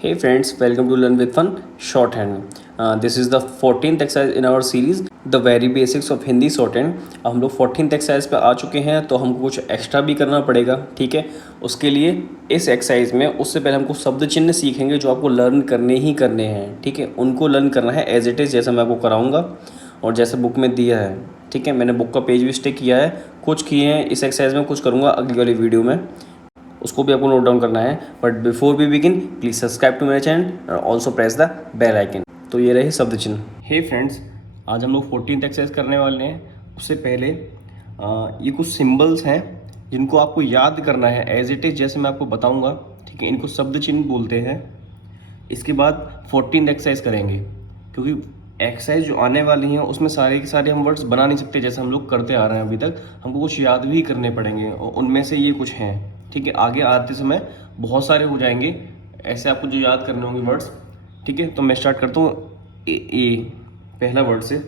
Hey friends, welcome to Learn with Fun Shorthand. This is the 14th exercise in our series, The Very Basics of Hindi Shorthand. अब हम लोग 14th exercise पे आ चुके हैं, तो हमको कुछ एक्स्ट्रा भी करना पड़ेगा, ठीक है। उसके लिए इस एक्सरसाइज में उससे पहले हमको शब्द चिन्ह सीखेंगे जो आपको लर्न करने ही करने हैं, ठीक है। उनको लर्न करना है एज इट इज़, जैसा मैं आपको कराऊंगा और जैसे बुक में दिया है, ठीक है। मैंने बुक का पेज भी स्टिक किया है, कुछ किए हैं इस एक्सरसाइज में, कुछ करूँगा अगली वाली वीडियो में, उसको भी आपको नोट डाउन करना है। But before we begin please subscribe to मेरे चैनल और also press the bell icon. तो ये रहे शब्द चिन्ह। हे फ्रेंड्स, आज हम लोग 14th एक्सरसाइज करने वाले हैं। उससे पहले ये कुछ सिंबल्स हैं जिनको आपको याद करना है एज इट इज़, जैसे मैं आपको बताऊंगा, ठीक है। इनको शब्द चिन्ह बोलते हैं। इसके बाद 14th एक्सरसाइज करेंगे, क्योंकि एक्सरसाइज जो आने वाली हैं उसमें सारे के सारे हम वर्ड्स बना नहीं सकते जैसे हम लोग करते आ रहे हैं अभी तक। हमको कुछ याद भी करने पड़ेंगे और उनमें से ये कुछ हैं, ठीक है। आगे आते समय बहुत सारे हो जाएंगे ऐसे आपको जो याद करने होंगे वर्ड्स, ठीक है। तो मैं स्टार्ट करता हूँ ए पहला वर्ड से।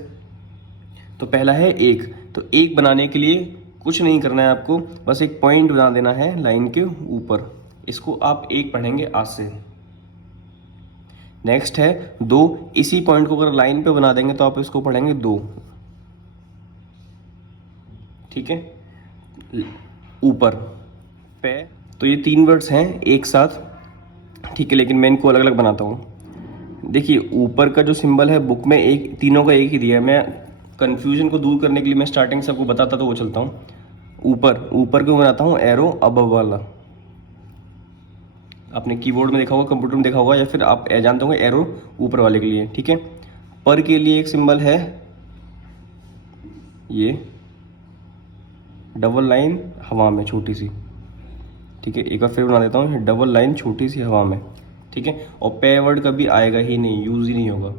तो पहला है एक। तो एक बनाने के लिए कुछ नहीं करना है आपको, बस एक पॉइंट बना देना है लाइन के ऊपर। इसको आप एक पढ़ेंगे आज से। नेक्स्ट है दो। इसी पॉइंट को अगर लाइन पे बना देंगे तो आप इसको पढ़ेंगे दो, ठीक है। ऊपर पे। तो ये तीन वर्ड्स हैं एक साथ, ठीक है, लेकिन मैं इनको अलग अलग बनाता हूँ। देखिए ऊपर का जो सिंबल है बुक में एक, तीनों का एक ही दिया है। मैं कन्फ्यूजन को दूर करने के लिए मैं स्टार्टिंग से आपको बताता तो वो चलता हूँ। ऊपर ऊपर क्यों बनाता हूँ, एरो अबव वाला। आपने कीबोर्ड में देखा होगा, कंप्यूटर में देखा होगा, या फिर आप जानते होंगे एरो ऊपर वाले के लिए, ठीक है। पर के लिए एक सिंबल है ये डबल लाइन हवा में छोटी सी, ठीक है। एक बार फिर बना देता हूँ, डबल लाइन छोटी सी हवा में, ठीक है। और पे वर्ड कभी आएगा ही नहीं, यूज ही नहीं होगा,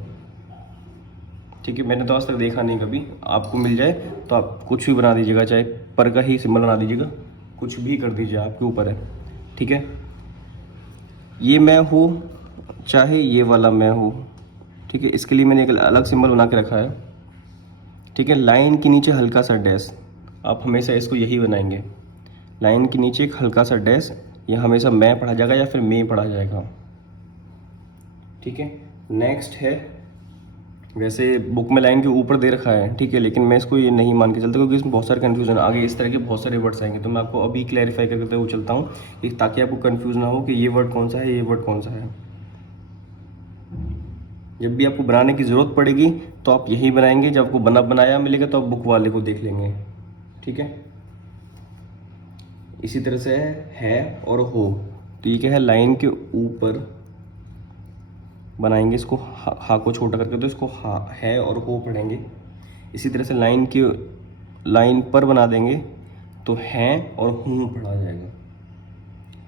ठीक है। मैंने तो आज तक देखा नहीं कभी। आपको मिल जाए तो आप कुछ भी बना दीजिएगा, चाहे पर का ही सिंबल बना दीजिएगा, कुछ भी कर दीजिए, आपके ऊपर है, ठीक है। ये मैं हूँ, चाहे ये वाला मैं हूँ, ठीक है। इसके लिए मैंने एक अलग सिंबल बना के रखा है, ठीक है। लाइन के नीचे हल्का सा डैश, आप हमेशा इसको यही बनाएंगे। लाइन के नीचे एक हल्का सा डैश, ये हमेशा मैं पढ़ा जाएगा या फिर मैं पढ़ा जाएगा, ठीक है। नेक्स्ट है, वैसे बुक में लाइन के ऊपर दे रखा है, ठीक है, लेकिन मैं इसको ये नहीं मान के चलता क्योंकि इसमें बहुत सारे कन्फ्यूजन आगे इस तरह के बहुत सारे वर्ड्स आएंगे। तो मैं आपको अभी क्लैरिफाई करते हुए चलता हूँ कि ताकि आपको कन्फ्यूज ना हो कि ये वर्ड कौन सा है, ये वर्ड कौन सा है। जब भी आपको बनाने की ज़रूरत पड़ेगी तो आप यही बनाएंगे, जब आपको बनाया मिलेगा तो आप बुक वाले को देख लेंगे, ठीक है। इसी तरह से है और हो। तो ये क्या है, लाइन के ऊपर बनाएंगे इसको, हा को छोटा करके, तो इसको हा है और हो पढ़ेंगे। इसी तरह से लाइन पर बना देंगे तो है और हूँ पढ़ा जाएगा,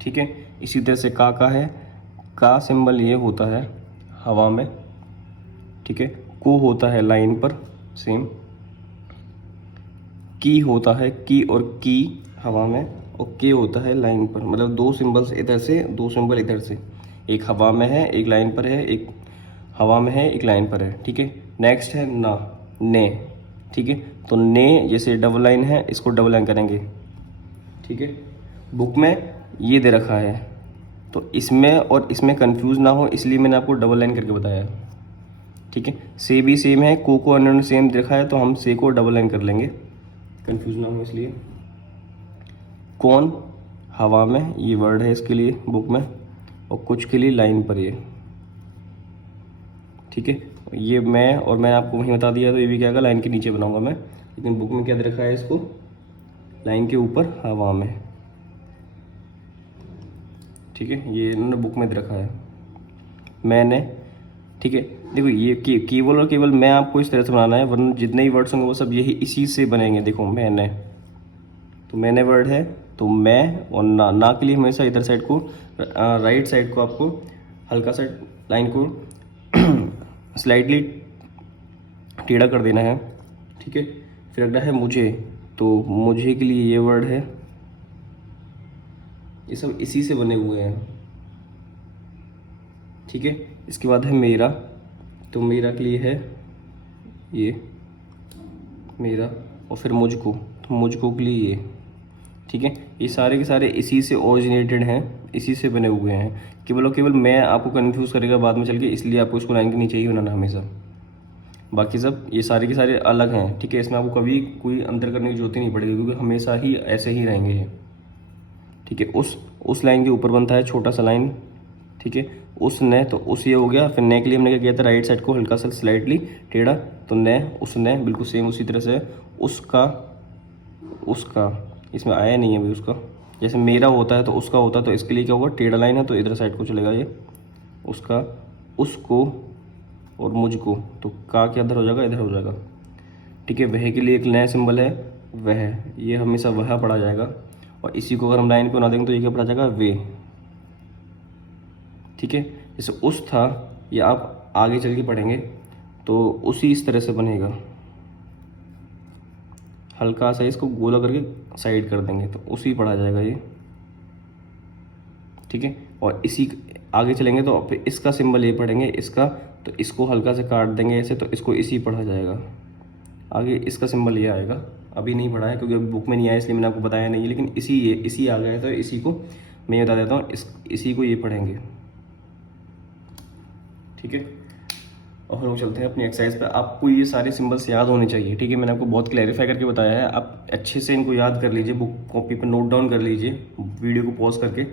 ठीक है। इसी तरह से का है, का सिंबल ये होता है हवा में, ठीक है। को होता है लाइन पर, सेम। की होता है की और की हवा में, और के होता है लाइन पर। मतलब दो सिंबल्स इधर से, दो सिंबल इधर से, एक हवा में है एक लाइन पर है, एक हवा में है एक लाइन पर है, ठीक है। नेक्स्ट है ना, ने, ठीक है। तो ने जैसे डबल लाइन है, इसको डबल लाइन करेंगे, ठीक है। बुक में ये दे रखा है, तो इसमें और इसमें कंफ्यूज ना हो इसलिए मैंने आपको डबल लाइन करके बताया, ठीक है। से भी सेम है, को अन्य सेम देखा है, तो हम से को डबल लाइन कर लेंगे, कंफ्यूज ना हो इसलिए। कौन हवा में, ये वर्ड है इसके लिए बुक में, और कुछ के लिए लाइन पर ये, ठीक है। ये मैं, और मैंने आपको वहीं बता दिया, तो ये भी क्या होगा, लाइन के नीचे बनाऊंगा मैं, लेकिन बुक में क्या दे रखा है इसको, लाइन के ऊपर हवा में, ठीक है। ये इन्होंने बुक में दे रखा है मैंने, ठीक है। देखो ये केवल और केवल मैं आपको इस तरह से बनाना है, वरना जितने ही वर्ड्स होंगे वो सब यही इसी से बनेंगे। देखो मैंने, तो मैंने वर्ड है, तो मैं, और ना के लिए हमेशा इधर साइड को, राइट साइड को आपको हल्का सा लाइन को स्लाइडली टेढ़ा कर देना है, ठीक है। फिर अगला है मुझे। तो मुझे के लिए ये वर्ड है, ये सब इसी से बने हुए हैं, ठीक है। इसके बाद है मेरा। तो मेरा के लिए है ये मेरा, और फिर मुझको, तो मुझको के लिए ये, ठीक है। ये सारे के सारे इसी से ओरिजिनेटेड हैं, इसी से बने हुए हैं। केवल मैं आपको कन्फ्यूज़ करेगा बाद में चल के, इसलिए आपको इसको लाइन के नीचे ही बनाना हमेशा। बाकी सब ये सारे के सारे अलग हैं, ठीक है। इसमें आपको कभी कोई अंतर करने की जरूरत ही नहीं पड़ेगी, क्योंकि हमेशा ही ऐसे ही रहेंगे ये, ठीक है। उस लाइन के ऊपर बनता है छोटा सा लाइन, ठीक है। उस न, तो उस ये हो गया। फिर न के लिए हमने क्या किया था, राइट साइड को हल्का सा स्लाइटली टेढ़ा, तो न, उस न बिल्कुल सेम उसी तरह से। उसका इसमें आया नहीं है अभी उसका, जैसे मेरा होता है तो उसका होता है, तो इसके लिए क्या होगा, टेढ़ा लाइन है तो इधर साइड को चलेगा ये, उसका, उसको और मुझको, तो का क्या इधर हो जाएगा, इधर हो जाएगा, ठीक है। वह के लिए एक नया सिंबल है वह, ये हमेशा वह पढ़ा जाएगा। और इसी को अगर हम लाइन पे बना देंगे तो ये क्या पढ़ा जाएगा, वे, ठीक है। जैसे उस था, ये आप आगे चल के पढ़ेंगे तो उसी इस तरह से बनेगा, हल्का सा इसको गोला करके साइड कर देंगे तो उसी पढ़ा जाएगा ये, ठीक है। और इसी आगे चलेंगे तो फिर इसका सिंबल ये पढ़ेंगे, इसका, तो इसको हल्का से काट देंगे ऐसे, तो इसको इसी पढ़ा जाएगा। आगे इसका सिंबल ये आएगा, अभी नहीं पढ़ा है क्योंकि अभी बुक में नहीं आया, इसलिए मैंने आपको बताया नहीं है, लेकिन इसी आ गया है, तो इसी को मैं बता देता हूँ, इसी को ये पढ़ेंगे, ठीक है। और हम लोग चलते हैं अपनी एक्सरसाइज पे। आपको ये सारे सिंबल्स याद होने चाहिए, ठीक है। मैंने आपको बहुत क्लैरिफाई करके बताया है, आप अच्छे से इनको याद कर लीजिए, बुक कॉपी पर नोट डाउन कर लीजिए, वीडियो को पॉज करके।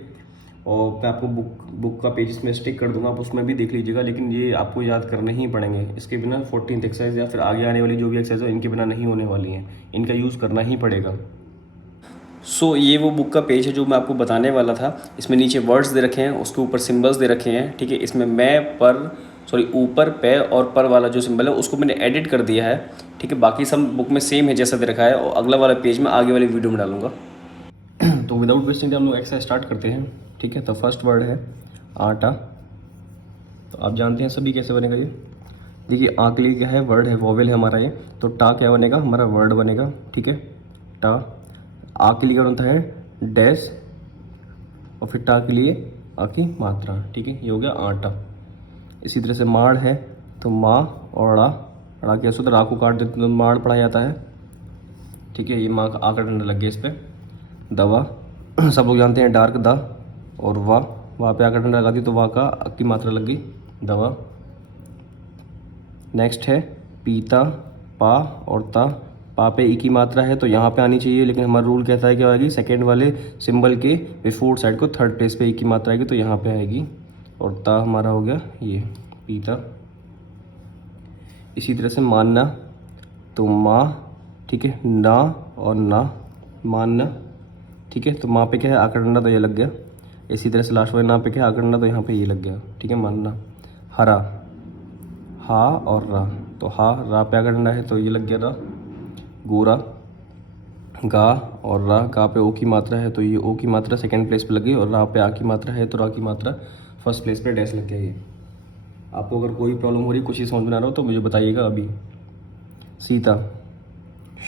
और मैं आपको बुक का पेज इसमें स्टिक कर दूंगा, आप उसमें भी देख लीजिएगा, लेकिन ये आपको याद करने ही पड़ेंगे। इसके बिना 14th एक्सरसाइज या फिर आगे आने वाली जो भी एक्सरसाइज है, इनके बिना नहीं होने वाली हैं, इनका यूज़ करना ही पड़ेगा। सो ये वो बुक का पेज है जो मैं आपको बताने वाला था। इसमें नीचे वर्ड्स दे रखे हैं, उसके ऊपर सिंबल्स दे रखे हैं, ठीक है। इसमें मैं, पर, सॉरी ऊपर पे और पर वाला जो सिंबल है उसको मैंने एडिट कर दिया है, ठीक है। बाकी सब बुक में सेम है जैसा दे रखा है, और अगला वाला पेज में आगे वाली वीडियो में डालूंगा। तो विदाउट वेस्टिंग टाइम हम लोग एक्सरसाइज स्टार्ट करते हैं, ठीक है। तो फर्स्ट वर्ड है आटा। तो आप जानते हैं सभी कैसे बनेगा ये, देखिए आ के लिए क्या है, वर्ड है, वोवेल है हमारा ये, तो टा क्या बनेगा, हमारा वर्ड बनेगा, ठीक है। टा, आ के लिए क्या बनता है, डैश, और फिर टा के लिए आ की मात्रा, ठीक है। ये हो गया आटा। इसी तरह से माड़ है, तो माँ और अड़ा के ऐसे, तो रा को काट देते तो माड़ पढ़ा जाता है, ठीक है। ये माँ का आ का डंडा लग गया इस पर। दवा, सब लोग जानते हैं, डार्क दा, और वाह पे आ का डंडा लगा दी तो वाह का अ की मात्रा लग गई, दवा। नेक्स्ट है पीता, पा और ता, पा पे ई की मात्रा है तो यहाँ पे आनी चाहिए, लेकिन हमारा रूल कहता है क्या आएगी, सेकेंड वाले सिंबल के बिफोर साइड को थर्ड प्लेस पे ई की मात्रा आएगी तो यहाँ पे आएगी। और ता हमारा हो गया ये पीता। इसी तरह से मानना, तो माँ, ठीक है, ना और ना, मानना, ठीक है। तो माँ पे क्या है, आकर डंडा तो ये लग गया। इसी तरह से लास्ट वाले ना पे क्या है, आकर डंडा तो यहाँ पे ये लग गया, ठीक है, मानना। हरा, हा और रा, तो हा, रा पे आकर डंडा है तो ये लग गया रा। गोरा, गा और रा, गा पे ओ की मात्रा है तो ये ओ की मात्रा सेकंड प्लेस पे लगी, और रा पे आ की मात्रा है तो रा की मात्रा फर्स्ट प्लेस पे डैश लग गया। ये आपको अगर कोई प्रॉब्लम हो रही, कुछ ही समझ में ना रहा हो तो मुझे बताइएगा अभी। सीता,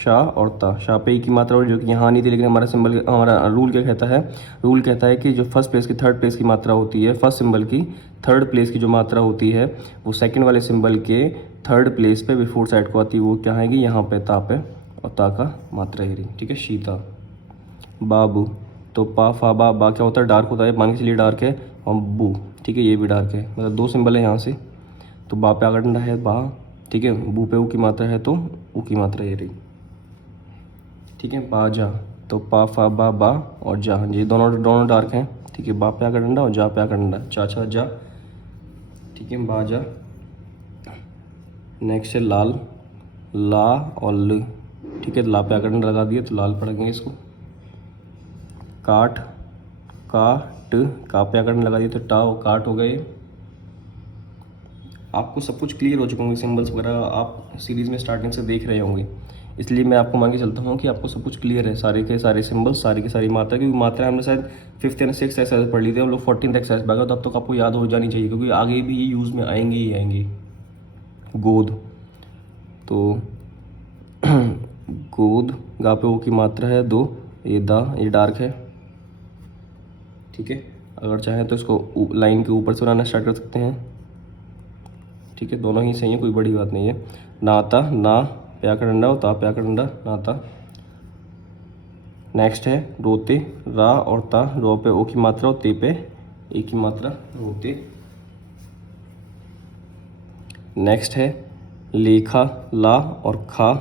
शाह और ता, शाह पे ई की मात्रा और जो कि यहाँ नहीं थी, लेकिन हमारा सिंबल, हमारा रूल क्या कहता है, रूल कहता है कि जो फर्स्ट प्लेस की थर्ड प्लेस की मात्रा होती है, फर्स्ट सिंबल की थर्ड प्लेस की जो मात्रा होती है वो सेकंड वाले सिंबल के थर्ड प्लेस पे बिफोर साइड को आती है, वो क्या आएगी, यहाँ पे ता पे, और ता का मात्रा ही रही, ठीक है। शीता, बाबू, तो पा फा बा क्या होता है, डार्क होता है, मान के चलिए डार्क है, और बू, ठीक है, ये भी डार्क है, मतलब दो सिंबल है यहाँ से। तो बा पे आगे डंडा है बा, ठीक है, बू पे ऊ की मात्रा है तो ऊ की मात्रा ये रही, ठीक है। बाजा, तो पा फा बा और जा, ये दोनों डार्क हैं, ठीक है। बा पे आकर डंडा और जा पे आकर डंडा, चाचा जा, ठीक है, बाजा। नेक्स्ट है लाल, ला और ल, ठीक है, ला पे आकर डंडा लगा दिया तो लाल पढ़ेंगे इसको। काट, काट, का पे आकर डंडा लगा दिया तो टा, और काट हो गए। आपको सब कुछ क्लियर हो चुके होंगे, सिंबल्स वगैरह आप सीरीज़ में स्टार्टिंग से देख रहे होंगे, इसलिए मैं आपको मान के चलता हूँ कि आपको सब कुछ क्लियर है, सारे के सारे सिंबल्स, सारी की सारी मात्रा, क्योंकि मात्रा हमने शायद 5th या 6th एक्सरसाइज पढ़ ली थी, हम लोग 14th एक्सरसाइज पर गए, तो अब तक आपको याद हो जानी चाहिए, क्योंकि आगे भी ये यूज़ में आएंगे ही आएंगे। गोद, तो गोद, गा पे ओ की मात्रा है दो, ये दा, ये डार्क है, ठीक है। अगर चाहें तो इसको लाइन के ऊपर से बनाना स्टार्ट कर सकते हैं, ठीक है, दोनों ही सही है, कोई बड़ी बात नहीं है। नाता, ना पे आकर डंडा और ता पे आकर डंडा, नाता। नेक्स्ट है रोते, रा और ता, रो पे ओ की मात्रा और ते पे ए की मात्रा, रोते। नेक्स्ट है लेखा, ला और खा,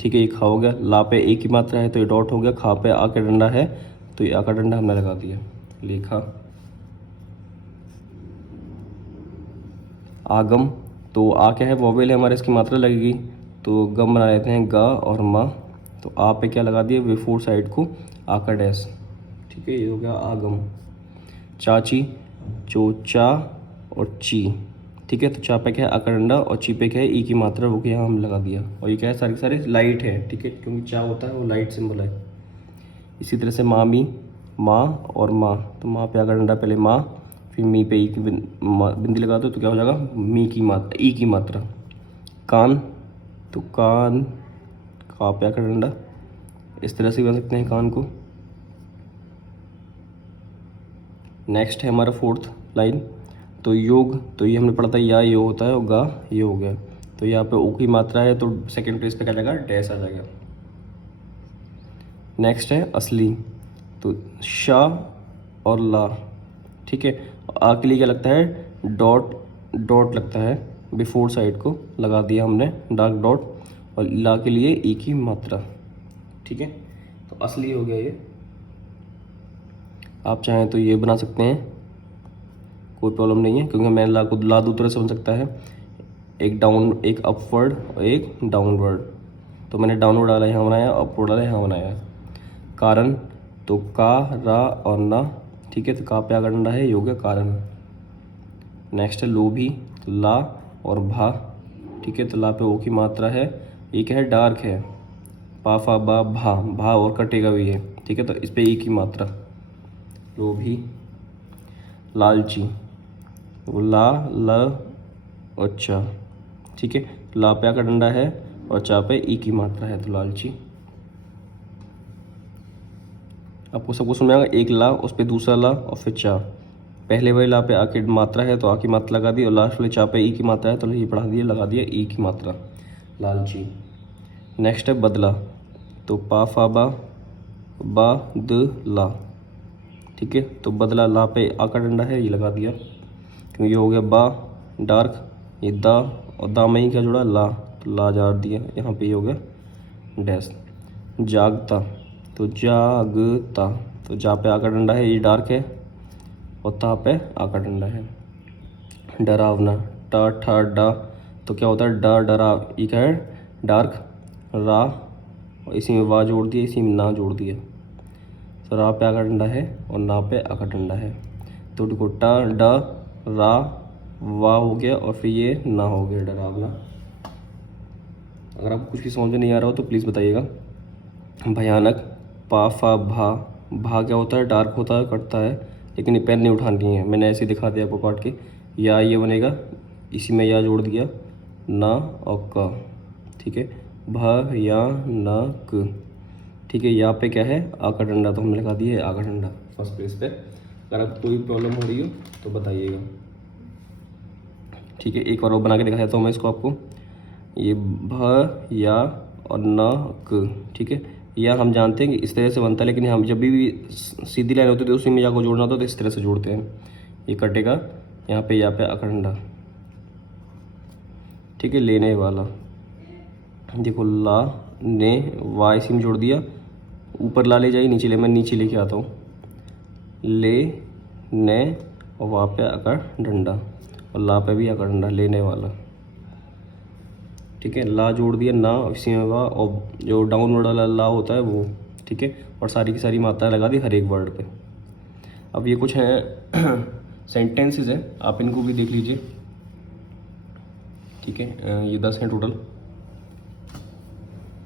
ठीक है, ये खा हो गया। ला पे ए की मात्रा है तो ये डॉट हो गया, खा पे आ का डंडा है तो ये आ का डंडा हमने लगा दिया, लेखा। आगम, तो आ क्या है, वोवेल है हमारे, इसकी मात्रा लगेगी तो गम बना लेते हैं, गा और मा। तो आ पे क्या लगा दिया, बिफोर साइड को आ का डैश, ठीक है, ये हो गया आगम। चाची, चोचा और ची, ठीक है, तो चा पे क्या है आ का डंडा और ची पे क्या है ई की मात्रा, वो क्या हम लगा दिया। और ये क्या है, सारे सारे लाइट है, ठीक है, क्योंकि चा होता है वो लाइट सिंबल है। इसी तरह से मामी, माँ और माँ, तो माँ पे आ का डंडा पहले माँ, फिर मी पे ई की बिंदी लगा दो तो क्या हो जाएगा, मी की मात्रा, ई की मात्रा। कान, तो कान, का पे आ का डंडा, इस तरह से बन सकते हैं कान को। नेक्स्ट है हमारा फोर्थ लाइन, तो योग, तो ये हमने पढ़ा था या ये होता है और गा ये हो गया, तो यहाँ पे ओ की मात्रा है तो सेकंड प्लेस पे क्या जाएगा, डैश आ जाएगा। नेक्स्ट है असली, तो शा और ला, ठीक है, आ के लिए क्या लगता है, डॉट, डॉट लगता है, बिफोर साइड को लगा दिया हमने डार्क डॉट, और ला के लिए ई की मात्रा, ठीक है, तो असली हो गया ये। आप चाहें तो ये बना सकते हैं, कोई प्रॉब्लम नहीं है, क्योंकि मैंने ला को ला दो तरह से बन सकता है, एक डाउन, एक अपवर्ड और एक डाउनवर्ड, तो मैंने डाउनवर्ड वाला यहाँ बनाया, अपवर्ड वाला यहाँ बनाया। कारण, तो का, रा और ना, ठीक है, तो का पे आ का डंडा है, ये हो गया कारण। नेक्स्ट है लोभी, तो ला और भा, ठीक है, तो ला पे ओ की मात्रा है, ये क्या है, डार्क है, पा फा बा भा, भा और कटेगा भी है, ठीक है, तो इस पे ई की मात्रा, लोभी। लालची, ला, ल और चा, ठीक है, ला पे आ का डंडा है और चा पे ई की मात्रा है, तो लालची। आपको सबको समझ में आएगा, एक ला, उस पर दूसरा ला और फिर चा, पहले वाले ला पे आ की मात्रा है तो आ की मात्रा लगा दी, और लास्ट वाले चा पे ई की मात्रा है तो ये पढ़ा दिया, लगा दिया ई की मात्रा, लालची। नेक्स्ट है बदला, तो पा फा बा द ला, ठीक है, तो बदला, ला पे आ का डंडा है, ये लगा दिया, क्योंकि ये हो गया बा डार्क, ये दा और दा में ही क्या जुड़ा, ला, तो ला जार दिया, यहाँ पे ये हो गया डैश। जागता, तो जागता, तो जा पे आ का डंडा है, ये डार्क है, और ता पे आ का डंडा है। डरावना, टा ठा डा, तो क्या होता है, डा डरा, ये क्या है, डार्क, रा और इसी में वा जोड़ दिया, इसी में ना जोड़ दिया, तो रा पे आ का डंडा है और ना पे आ का डंडा है, तो देखो टा डा रा वाह हो गया और फिर ये ना हो गया, डरावना। अगर आपको कुछ भी समझ में नहीं आ रहा हो तो प्लीज़ बताइएगा। भयानक, पा फा भा, भा क्या होता है, डार्क होता है, कटता है, लेकिन ये पेन नहीं उठानी है, मैंने ऐसे दिखा दिया आपको काट के। या ये बनेगा, इसी में या जोड़ दिया, ना और का, ठीक है, भ या ना क, ठीक है, यहाँ पे क्या है, आ का डंडा, तो हमने लगा दिया है आ का डंडा फर्स्ट प्लेस पे। अगर आपको कोई प्रॉब्लम हो रही हो तो बताइएगा, ठीक है। एक और बना के दिखा देता हूँ मैं इसको आपको, ये भ या और न क, ठीक है, या हम जानते हैं कि इस तरह से बनता है, लेकिन हम जब भी सीधी लाइन होती है तो उसी में या को जोड़ना होता है तो इस तरह से जोड़ते हैं, ये कटेगा यहाँ पे आ का डंडा, ठीक है। लेने वाला, देखो ला ने वा इसी में जोड़ दिया, ऊपर ला ले जाइए, नीचे ले, मैं नीचे लेके आता हूँ, ले ने और वहाँ पे आकर डंडा और ला पे भी आकर डंडा, लेने वाला, ठीक है। ला जोड़ दिया ना, इसी में वा, और जो डाउनवर्ड वाला ला होता है वो, ठीक है, और सारी की सारी मात्रा लगा दी हर एक वर्ड पे। अब ये कुछ हैं सेंटेंसेस हैं, आप इनको भी देख लीजिए, ठीक है, ये 10 हैं टोटल।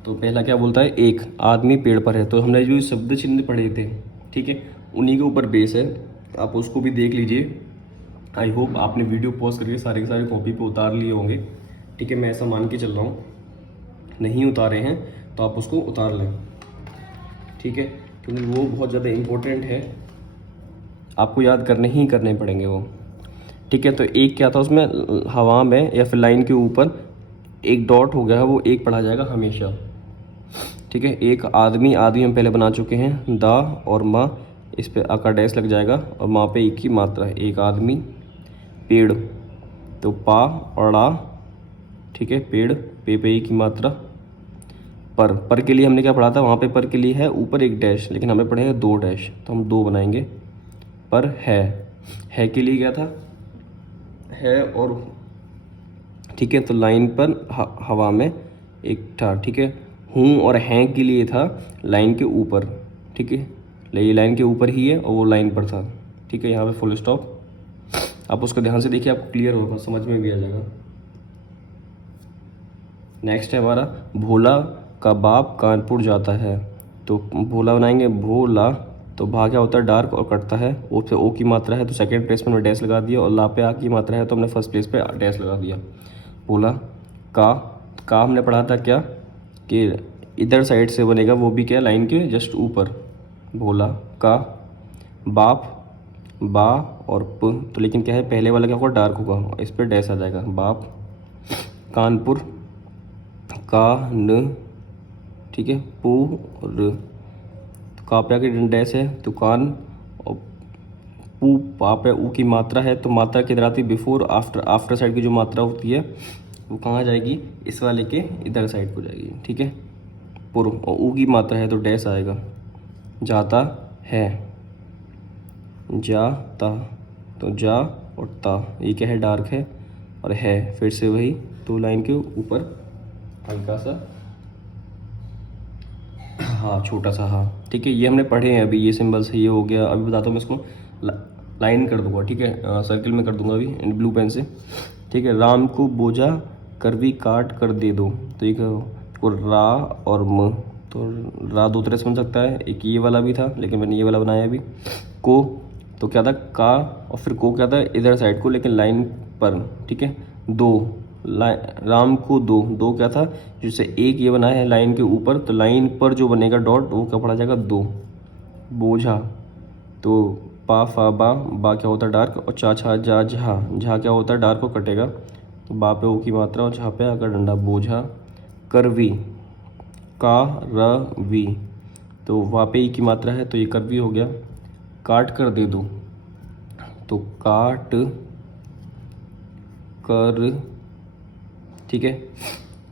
तो पहला क्या बोलता है, एक आदमी पेड़ पर है, तो हमने जो शब्द चिन्ह पढ़े थे, ठीक है, उन्हीं के ऊपर बेस है, आप उसको भी देख लीजिए। आई होप आपने वीडियो पॉज करके सारे के सारे कॉपी पे उतार लिए होंगे, ठीक है, मैं ऐसा मान के चल रहा हूँ। नहीं उतारे हैं तो आप उसको उतार लें, ठीक है, क्योंकि वो बहुत ज़्यादा इम्पोर्टेंट है, आपको याद करने ही करने पड़ेंगे वो, ठीक है। तो एक क्या था उसमें, हवा में या फिर लाइन के ऊपर एक डॉट हो गया है, वो एक पढ़ा जाएगा हमेशा, ठीक ठीक है। एक आदमी, आदमी हम पहले बना चुके हैं, दा और माँ, इस पे आका डैश लग जाएगा और माँ पे एक ही मात्रा है, एक आदमी। पेड़, तो पा और ड़ा, ठीक है, पेड़, पे एक ही मात्रा। पर के लिए हमने क्या पढ़ा था, वहाँ पे पर के लिए है ऊपर एक डैश, लेकिन हमें पढ़ेगा 2 डैश, तो हम 2 बनाएंगे। पर है के लिए क्या था, है और, ठीक है, तो लाइन पर हवा में एक था, ठीक है। हूँ और हैं के लिए था लाइन के ऊपर, ठीक है, ये लाइन के ऊपर ही है और वो लाइन पर था, ठीक है। यहाँ पे फुल स्टॉप। आप उसको ध्यान से देखिए, आपको क्लियर होगा, समझ में भी आ जाएगा। नेक्स्ट है हमारा, भोला का बाप कानपुर जाता है। तो भोला बनाएंगे, भोला, तो भा क्या होता है, डार्क और कटता है। ओ पे ओ की मात्रा है तो सेकंड प्लेस पर हमने डैश लगा दिया, और ला पे आ की मात्रा है तो हमने फर्स्ट प्लेस पे डैश लगा दिया। भोला का हमने पढ़ा था क्या, कि इधर साइड से बनेगा, वो भी क्या, लाइन के जस्ट ऊपर। भोला का बाप, बा और प, तो लेकिन क्या है, पहले वाला क्या होगा, डार्क होगा, इस पर डैश आ जाएगा। बाप, कानपुर, का न, ठीक है, पू र, का पे आके डैश है तो कान, और पू पा पे ऊ की मात्रा है, तो मात्रा किधर आती है, बिफोर आफ्टर, आफ्टर साइड की जो मात्रा होती है वो कहाँ जाएगी, इस वाले के इधर साइड को जाएगी, ठीक है। पुर, और ऊ की मात्रा है तो डैश आएगा। जाता है, जाता, तो जा और ता, ये क्या है, डार्क है, और है फिर से वही, तो लाइन के ऊपर हल्का सा हाँ, छोटा सा हाँ, ठीक है। ये हमने पढ़े हैं अभी, ये सिंबल्स है, ये हो गया। अभी बताता हूँ मैं इसको, लाइन कर दूंगा, ठीक है, सर्किल में कर दूंगा अभी ब्लू पेन से, ठीक है। राम को बोझा करवी काट कर दे दो, तो एक को रा और म, तो रा 2 तरह से बन सकता है, एक ये वाला भी था लेकिन मैंने ये वाला बनाया अभी। को, तो क्या था, का, और फिर को क्या था, इधर साइड को लेकिन लाइन पर, ठीक है। दो, राम को दो क्या था, जिससे एक ये बना है लाइन के ऊपर, तो लाइन पर जो बनेगा डॉट वो क्या पड़ा जाएगा, 2। बोझा, तो पा फा बा क्या होता है, डार्क, और चा छा जा झा क्या होता है, डार्क को कटेगा, तो बा पे ओ की मात्रा और झा पे आकर डंडा। बोझा, करवी, का र वी, तो वहाँ पे ई की मात्रा है तो ये करवी हो गया। काट कर दे दो, तो काट कर, ठीक है।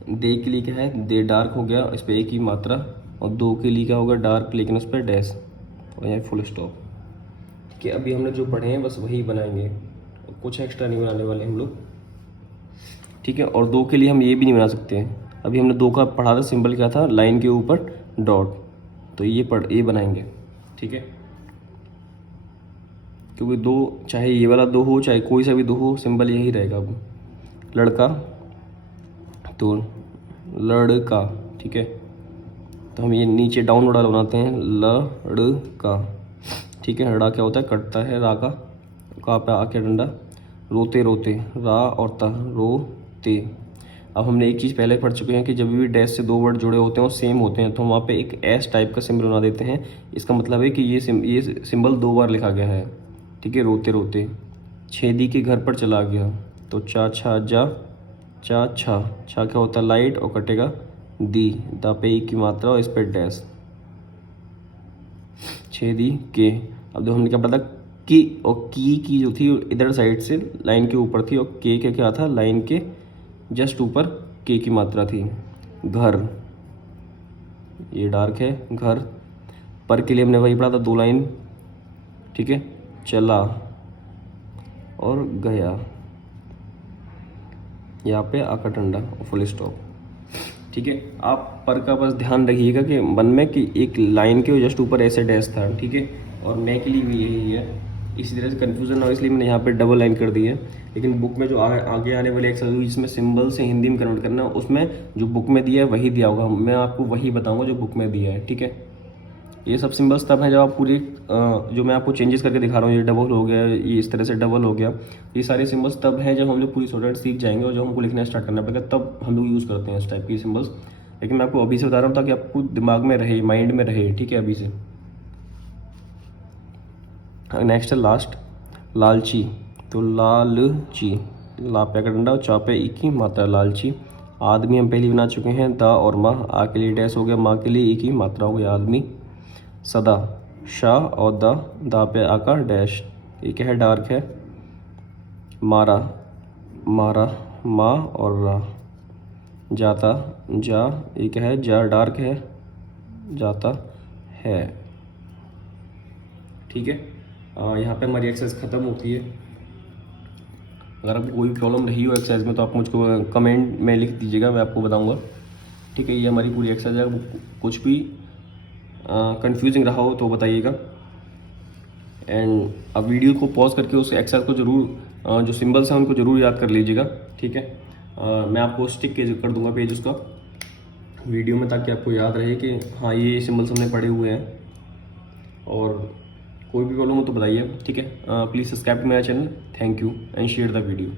दे के लिए क्या है, दे डार्क हो गया, इस पर एक ही मात्रा, और 2 के लिए क्या होगा, डार्क, लेकिन उस पर डैश, और यहाँ फुल स्टॉप, ठीक है। अभी हमने जो पढ़े हैं बस वही बनाएंगे, कुछ एक्स्ट्रा नहीं बनाने वाले हम लोग, ठीक है। और 2 के लिए हम ये भी नहीं बना सकते हैं, अभी हमने 2 का पढ़ा था, सिंबल क्या था, लाइन के ऊपर डॉट, तो ये बनाएंगे, ठीक है। क्योंकि 2, चाहे ये वाला 2 हो, चाहे कोई सा भी 2 हो, सिंबल यही रहेगा। अब लड़का, तो लड़का, ठीक है, तो हम ये नीचे डाउन वाला बनाते हैं, लड़का, ठीक है। ड़ा क्या होता है, कटता है, रा का पे आके डंडा। रोते रोते, रा और ता, रोते। अब हमने एक चीज़ पहले पढ़ चुके हैं कि जब भी डैश से 2 वर्ड जुड़े होते हैं और सेम होते हैं तो हम वहाँ पे एक एस टाइप का सिंबल बना देते हैं। इसका मतलब है कि ये सिंबल 2 बार लिखा गया है, ठीक है। रोते रोते, छेदी के घर पर चला गया, तो चा छा जा, चा छा, छा क्या होता है, लाइट, और कटेगा दी, दा पे ई की मात्रा और इस पर डैश। छेदी के, अब हमने क्या पढ़ा था, की, और की जो थी इधर साइड से लाइन के ऊपर थी, और के क्या था, लाइन के जस्ट ऊपर के की मात्रा थी। घर, ये डार्क है, घर। पर के लिए हमने वही पढ़ा था, 2 लाइन, ठीक है। चला और गया, यहाँ पे आका डंडा और फुल स्टॉप, ठीक है। आप पर का बस ध्यान रखिएगा कि मन में कि एक लाइन के जस्ट ऊपर ऐसे डैश था, ठीक है। और मैं के लिए भी यही है, इसी तरह से कन्फ्यूजन हो इसलिए मैंने यहाँ पे डबल लाइन कर दी है। लेकिन बुक में जो आगे आने वाले एक्सरसाइज जिसमें सिंबल से हिंदी में कन्वर्ट करना है, उसमें जो बुक में दिया है वही दिया होगा, मैं आपको वही बताऊँगा जो बुक में दिया है, ठीक है। ये सब सिंबल्स तब हैं जब आप पूरी जो मैं आपको चेंजेस करके दिखा रहा हूँ, ये डबल हो गया, ये इस तरह से डबल हो गया, ये सारे सिंबल्स तब हैं जब हम लोग पूरी शॉर्टकट सीख जाएंगे और जब हमको लिखना स्टार्ट करना पड़ेगा तब हम लोग यूज़ करते हैं इस टाइप की सिंबल्स। लेकिन मैं आपको अभी से बता रहा हूँ ताकि आपको दिमाग में रहे, माइंड में रहे, ठीक है, अभी से। नेक्स्ट है लास्ट, लालची, तो लालची, ला पे का डंडा और चा पे ई की मात्रा, लालची। आदमी हम पहले बना चुके हैं, दा और माँ, आ के लिए डैश हो गया, माँ के लिए एक ही मात्रा हो गया आदमी। सदा, शाह और दा पे आकर डैश, ये क्या है, डार्क है। मारा, मारा, माँ और रा। जाता, जा, ये क्या है, जा डार्क है, जाता है। ठीक है, यहाँ पे हमारी एक्सरसाइज ख़त्म होती है। अगर आपको कोई प्रॉब्लम रही हो एक्सरसाइज में तो आप मुझको कमेंट में लिख दीजिएगा, मैं आपको बताऊंगा। ठीक है, ये हमारी पूरी एक्सरसाइज है। कुछ भी कंफ्यूजिंग रहा हो तो बताइएगा। एंड अब वीडियो को पॉज करके उस एक्सरसाइज को ज़रूर जो सिंबल्स हैं उनको ज़रूर याद कर लीजिएगा। ठीक है, मैं आपको स्टिक कर दूंगा पेज उसका वीडियो में, ताकि आपको याद रहे कि हाँ ये सिंबल्स हमने पढ़े हुए हैं। और कोई भी प्रॉब्लम हो तो बताइए। ठीक है, please subscribe to my channel. Thank you and share the video.